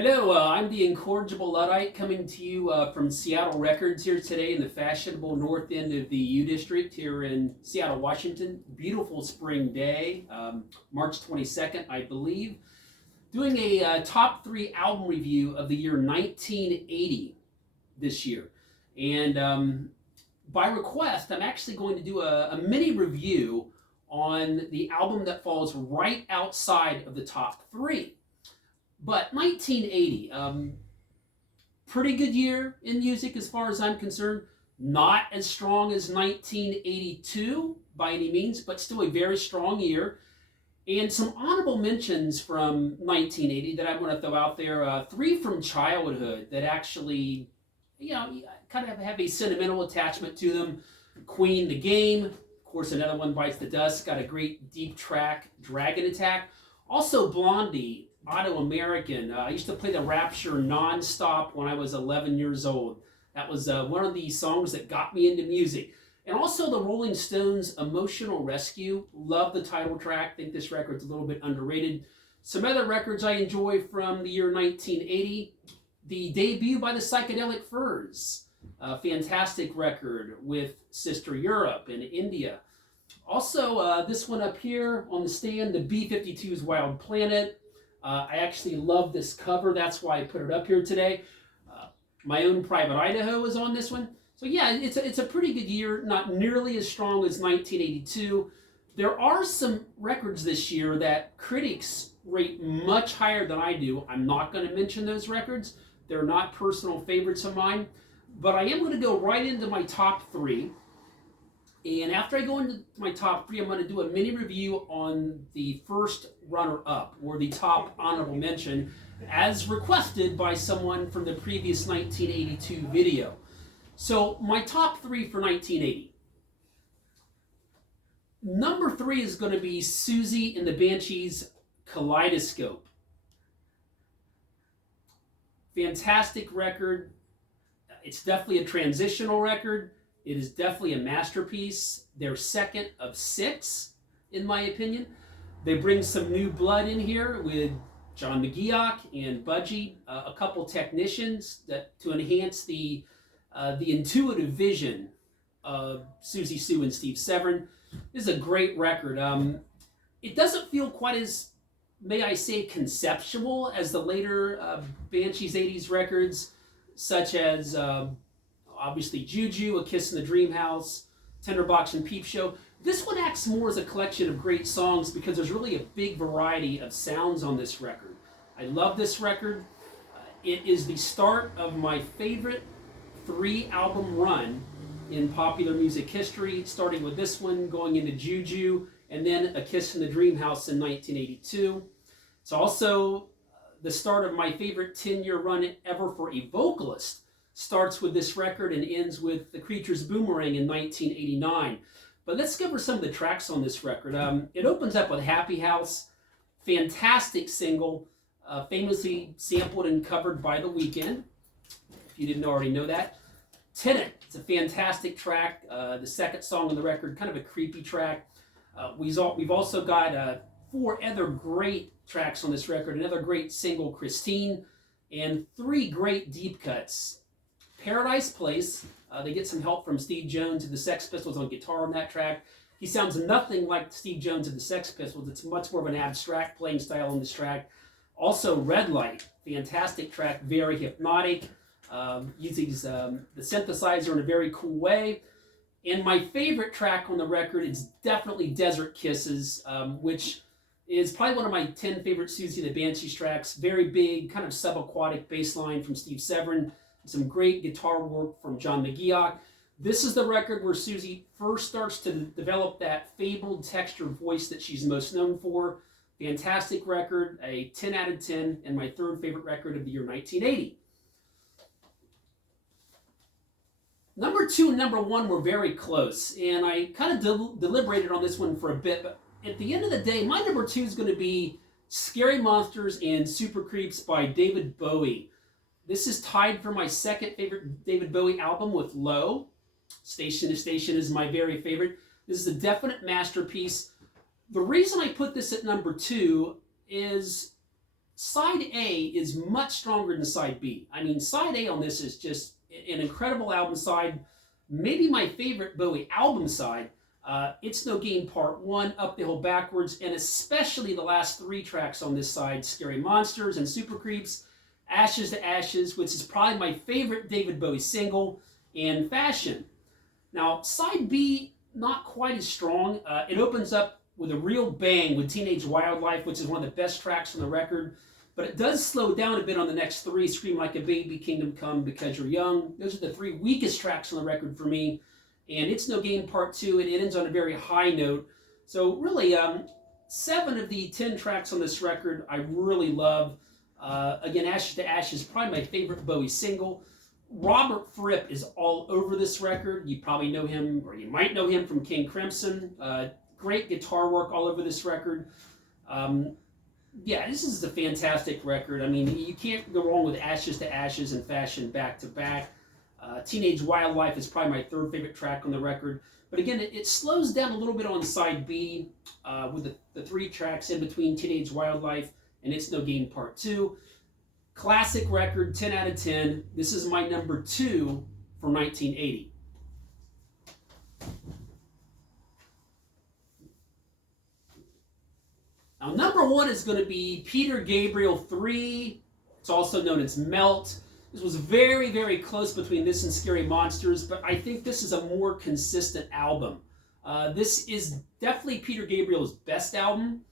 Hello, I'm the incorrigible luddite coming to you from Seattle Records here today in the fashionable north end of the U District here in Seattle, Washington. Beautiful spring day, March 22nd, I believe. Doing a top three album review of the year 1980 this year. And by request, I'm actually going to do a mini review on the album that falls right outside of the top three. But 1980, pretty good year in music as far as I'm concerned. Not as strong as 1982 by any means, but still a very strong year. And some honorable mentions from 1980 that I want to throw out there. Three from childhood that actually, kind of have a sentimental attachment to them. Queen, The Game. Of course, another one, Bites the Dust. Got a great deep track, Dragon Attack. Also, Blondie. Auto-American. I used to play the Rapture nonstop when I was 11 years old. That was one of the songs that got me into music. And also the Rolling Stones' Emotional Rescue. Love the title track. Think this record's a little bit underrated. Some other records I enjoy from the year 1980. The debut by the Psychedelic Furs. A fantastic record with Sister Europe in India. Also, this one up here on the stand, the B-52's Wild Planet. I actually love this cover. That's why I put it up here today. My Own Private Idaho is on this one. So yeah, it's a pretty good year. Not nearly as strong as 1982. There are some records this year that critics rate much higher than I do. I'm not going to mention those records. They're not personal favorites of mine. But I am going to go right into my top three. And after I go into my top three, I'm going to do a mini review on the first runner-up, or the top honorable mention, as requested by someone from the previous 1982 video. So, my top three for 1980. Number three is going to be Susie and the Banshees' Kaleidoscope. Fantastic record. It's definitely a transitional record. It is definitely a masterpiece. Their second of six, in my opinion. They bring some new blood in here with John McGeoch and Budgie, a couple technicians to enhance the intuitive vision of Susie Sue and Steve Severin. This is a great record. It doesn't feel quite as, may I say, conceptual as the later Banshees 80s records, such as obviously Juju, A Kiss in the Dream House, Tinderbox and Peep Show. This one acts more as a collection of great songs because there's really a big variety of sounds on this record. I love this record. It is the start of my favorite three-album run in popular music history, starting with this one, going into Juju, and then A Kiss in the Dream House in 1982. It's also the start of my favorite 10-year run ever for a vocalist. Starts with this record and ends with The Creature's Boomerang in 1989. But let's go over some of the tracks on this record. It opens up with Happy House, fantastic single, famously sampled and covered by The Weeknd, if you didn't already know that. Tenant, it's a fantastic track, the second song on the record, kind of a creepy track. We've also got four other great tracks on this record, another great single, Christine, and three great deep cuts. Paradise Place, they get some help from Steve Jones of the Sex Pistols on guitar on that track. He sounds nothing like Steve Jones of the Sex Pistols. It's much more of an abstract playing style on this track. Also, Red Light, fantastic track, very hypnotic, uses the synthesizer in a very cool way. And my favorite track on the record is definitely Desert Kisses, which is probably one of my 10 favorite Susie and the Banshees tracks. Very big, kind of subaquatic bass line from Steve Severin. Some great guitar work from John McGeoch. This is the record where Susie first starts to develop that fabled textured voice that she's most known for. Fantastic record, a 10 out of 10, and my third favorite record of the year 1980. Number two and number one were very close, and I kind of deliberated on this one for a bit, but at the end of the day, my number two is going to be Scary Monsters and Super Creeps by David Bowie. This is tied for my second favorite David Bowie album with Low. Station to Station is my very favorite. This is a definite masterpiece. The reason I put this at number two is side A is much stronger than side B. I mean, side A on this is just an incredible album side, maybe my favorite Bowie album side. It's No Game Part 1, Up the Hill Backwards, and especially the last 3 tracks on this side, Scary Monsters and Super Creeps, Ashes to Ashes, which is probably my favorite David Bowie single, and Fashion. Now, side B, not quite as strong. It opens up with a real bang with Teenage Wildlife, which is one of the best tracks on the record, but it does slow down a bit on the next 3, Scream Like a Baby, Kingdom Come, Because You're Young. Those are the 3 weakest tracks on the record for me, and It's No Game Part 2, and it ends on a very high note. So really, 7 of the 10 tracks on this record I really love. Again, Ashes to Ashes is probably my favorite Bowie single. Robert Fripp is all over this record. You probably know him, or you might know him from King Crimson. Great guitar work all over this record. Yeah, this is a fantastic record. I mean, you can't go wrong with Ashes to Ashes and Fashion back to back. Teenage Wildlife is probably my 3rd favorite track on the record. But again, it slows down a little bit on side B with the 3 tracks in between Teenage Wildlife and It's No Game Part 2. Classic record, 10 out of 10. This is my number 2 for 1980. Now, number 1 is going to be Peter Gabriel 3. It's also known as Melt. This was very, very close between this and Scary Monsters, but I think this is a more consistent album. This is definitely Peter Gabriel's best album.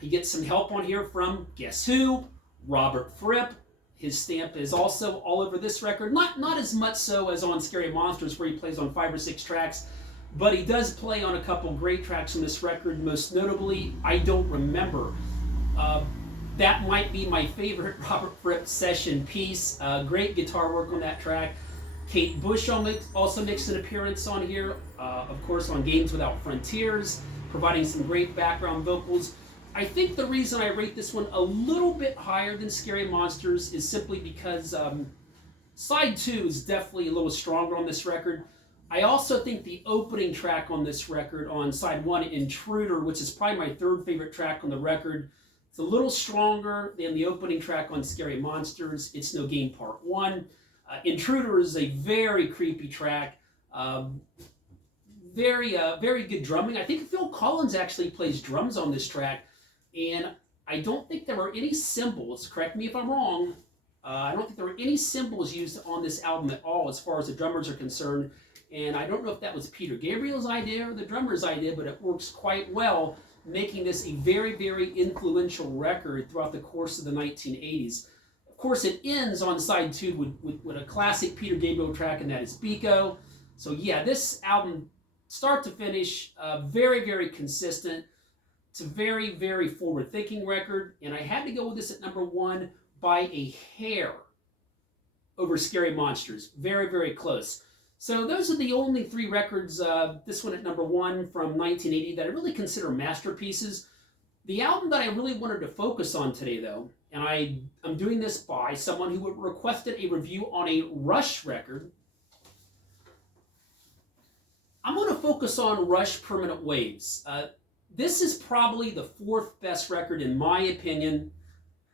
He gets some help on here from, guess who? Robert Fripp. His stamp is also all over this record. Not as much so as on Scary Monsters, where he plays on 5 or 6 tracks, but he does play on a couple great tracks on this record, most notably, I Don't Remember. That might be my favorite Robert Fripp session piece. Great guitar work on that track. Kate Bush also makes an appearance on here, of course on Games Without Frontiers, providing some great background vocals. I think the reason I rate this one a little bit higher than Scary Monsters is simply because side 2 is definitely a little stronger on this record. I also think the opening track on this record, on side 1, Intruder, which is probably my 3rd favorite track on the record, it's a little stronger than the opening track on Scary Monsters, It's No Game Part 1. Intruder is a very creepy track. Very good drumming. I think Phil Collins actually plays drums on this track, and I don't think there were any cymbals, correct me if I'm wrong, I don't think there were any cymbals used on this album at all as far as the drummers are concerned, and I don't know if that was Peter Gabriel's idea or the drummer's idea, but it works quite well, making this a very, very influential record throughout the course of the 1980s. Of course, it ends on side 2 with a classic Peter Gabriel track, and that is Biko. So yeah, this album, start to finish, very, very consistent. It's a very, very forward-thinking record, and I had to go with this at number 1 by a hair over Scary Monsters. Very, very close. So those are the only 3 records, this one at number 1 from 1980, that I really consider masterpieces. The album that I really wanted to focus on today, though, and I'm doing this by someone who requested a review on a Rush record, I'm going to focus on Rush Permanent Waves. This is probably the 4th best record, in my opinion,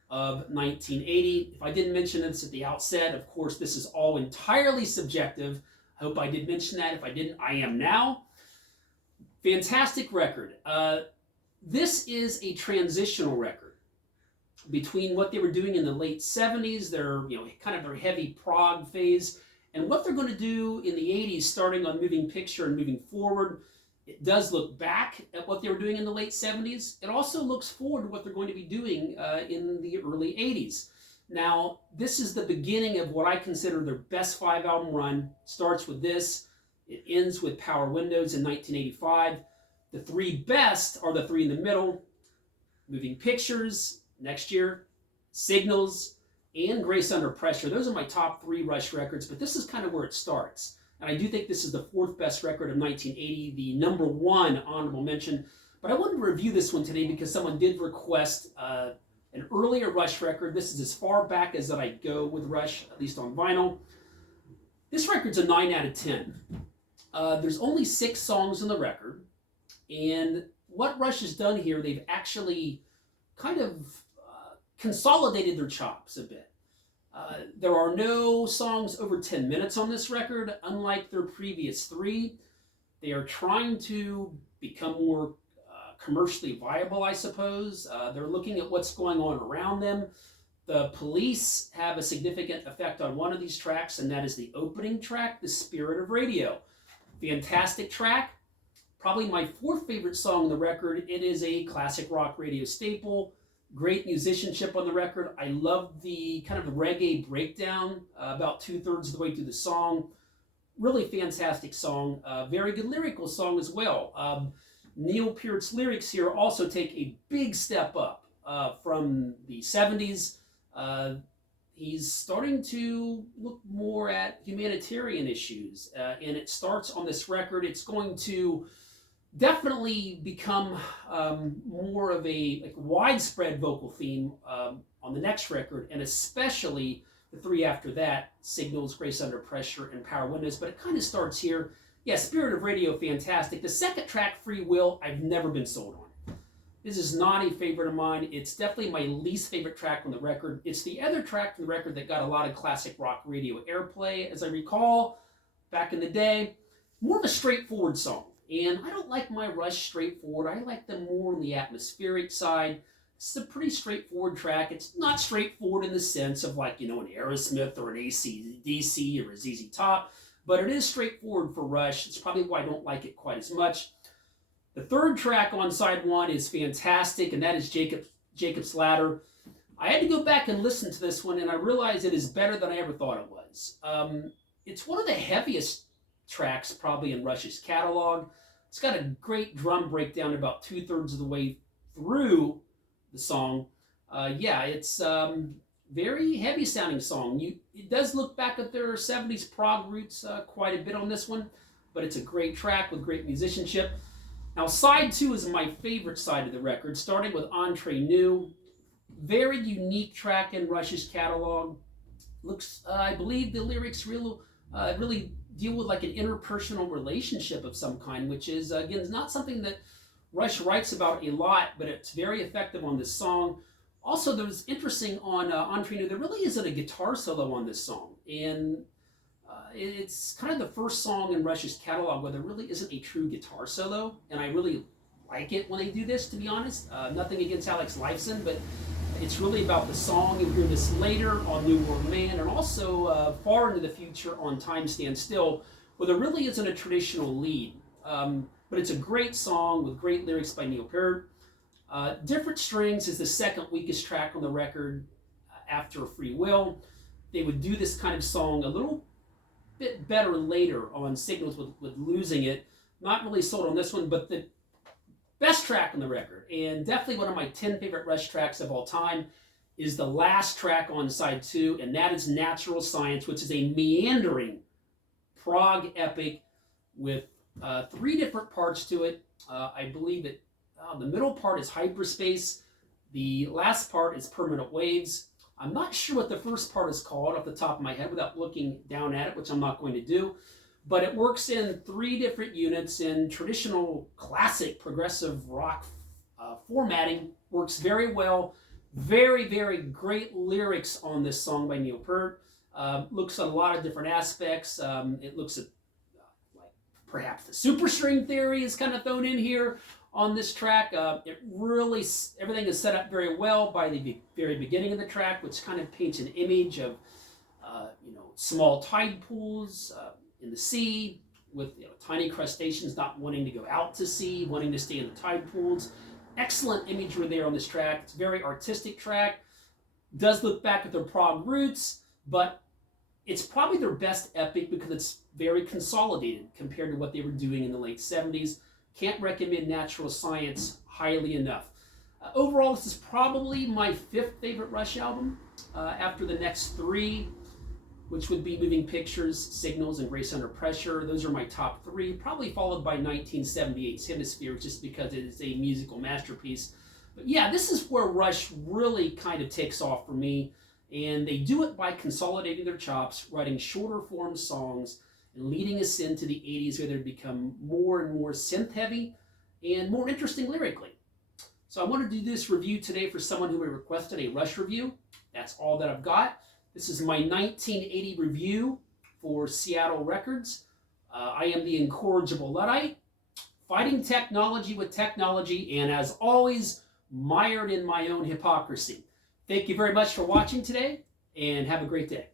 of 1980. If I didn't mention this at the outset, of course, this is all entirely subjective. I hope I did mention that. If I didn't, I am now. Fantastic record. This is a transitional record between what they were doing in the late 70s, their kind of their heavy prog phase, and what they're going to do in the 80s, starting on Moving Picture and moving forward. It does look back at what they were doing in the late 70s. It also looks forward to what they're going to be doing in the early 80s. Now, this is the beginning of what I consider their best 5-album run. Starts with this. It ends with Power Windows in 1985. The 3 best are the 3 in the middle. Moving Pictures next year, Signals, and Grace Under Pressure. Those are my top 3 Rush records, but this is kind of where it starts. And I do think this is the 4th best record of 1980, the number 1 honorable mention. But I wanted to review this one today because someone did request an earlier Rush record. This is as far back as that I go with Rush, at least on vinyl. This record's a 9 out of 10. There's only 6 songs on the record. And what Rush has done here, they've actually kind of consolidated their chops a bit. There are no songs over 10 minutes on this record, unlike their previous three. They are trying to become more commercially viable, I suppose. They're looking at what's going on around them. The Police have a significant effect on one of these tracks, and that is the opening track, The Spirit of Radio. Fantastic track. Probably my fourth favorite song on the record. It is a classic rock radio staple. Great musicianship on the record. I love the kind of reggae breakdown about 2/3 of the way through the song. Really fantastic song. Very good lyrical song as well. Neil Peart's lyrics here also take a big step up from the 70s. He's starting to look more at humanitarian issues, and it starts on this record. It's going to definitely become more of a widespread vocal theme on the next record, and especially the three after that, Signals, Grace Under Pressure, and Power Windows, but it kind of starts here. Yeah, Spirit of Radio, fantastic. The second track, Free Will, I've never been sold on. This is not a favorite of mine. It's definitely my least favorite track on the record. It's the other track from the record that got a lot of classic rock radio airplay, as I recall, back in the day. More of a straightforward song. And I don't like my Rush straightforward. I like them more on the atmospheric side. It's a pretty straightforward track. It's not straightforward in the sense of like, an Aerosmith or an AC/DC or a ZZ Top, but it is straightforward for Rush. It's probably why I don't like it quite as much. The third track on side one is fantastic, and that is Jacob's Ladder. I had to go back and listen to this one, and I realized it is better than I ever thought it was. It's one of the heaviest tracks probably in Rush's catalog. It's got a great drum breakdown about 2/3 of the way through the song. It's very heavy sounding song. It does look back at their 70s prog roots quite a bit on this one, but it's a great track with great musicianship. Now, side two is my favorite side of the record, starting with Entre Nous. Very unique track in Rush's catalog. Looks, I believe the lyrics really deal with like an interpersonal relationship of some kind, which is, again, is not something that Rush writes about a lot, but it's very effective on this song. Also, there was interesting on Entre Nous, there really isn't a guitar solo on this song, and it's kind of the first song in Rush's catalog where there really isn't a true guitar solo, and I really like it when they do this, to be honest. Nothing against Alex Lifeson, but it's really about the song. You'll hear this later on New World Man, and also far into the future on Time Stands Still, where there really isn't a traditional lead. But it's a great song with great lyrics by Neil Peart. Different Strings is the second weakest track on the record after Free Will. They would do this kind of song a little bit better later on Signals with Losing It. Not really sold on this one, but the best track on the record, and definitely one of my 10 favorite Rush tracks of all time, is the last track on side two, and that is Natural Science, which is a meandering prog epic with three different parts to it. I believe that the middle part is Hyperspace. The last part is Permanent Waves. I'm not sure what the first part is called off the top of my head without looking down at it, which I'm not going to do. But it works in three different units in traditional classic progressive rock formatting. Works very well. Very, very great lyrics on this song by Neil Peart. Looks at a lot of different aspects. It looks at like perhaps the superstring theory is kind of thrown in here on this track. It really, everything is set up very well by the very beginning of the track, which kind of paints an image of small tide pools in the sea with tiny crustaceans not wanting to go out to sea, wanting to stay in the tide pools. Excellent imagery there on this track. It's a very artistic track. Does look back at their prog roots, but it's probably their best epic because it's very consolidated compared to what they were doing in the late 70s. Can't recommend Natural Science highly enough. Overall, this is probably my fifth favorite Rush album after the next three, which would be Moving Pictures, Signals, and Grace Under Pressure. Those are my top three, probably followed by 1978's Hemisphere, just because it is a musical masterpiece. But yeah, this is where Rush really kind of takes off for me, and they do it by consolidating their chops, writing shorter form songs, and leading us into the 80s where they become more and more synth heavy and more interesting lyrically. So I want to do this review today for someone who requested a rush review. That's all that I've got. This is my 1980 review for Seattle Records. I am the incorrigible luddite, fighting technology with technology, and as always, mired in my own hypocrisy. Thank you very much for watching today, and have a great day.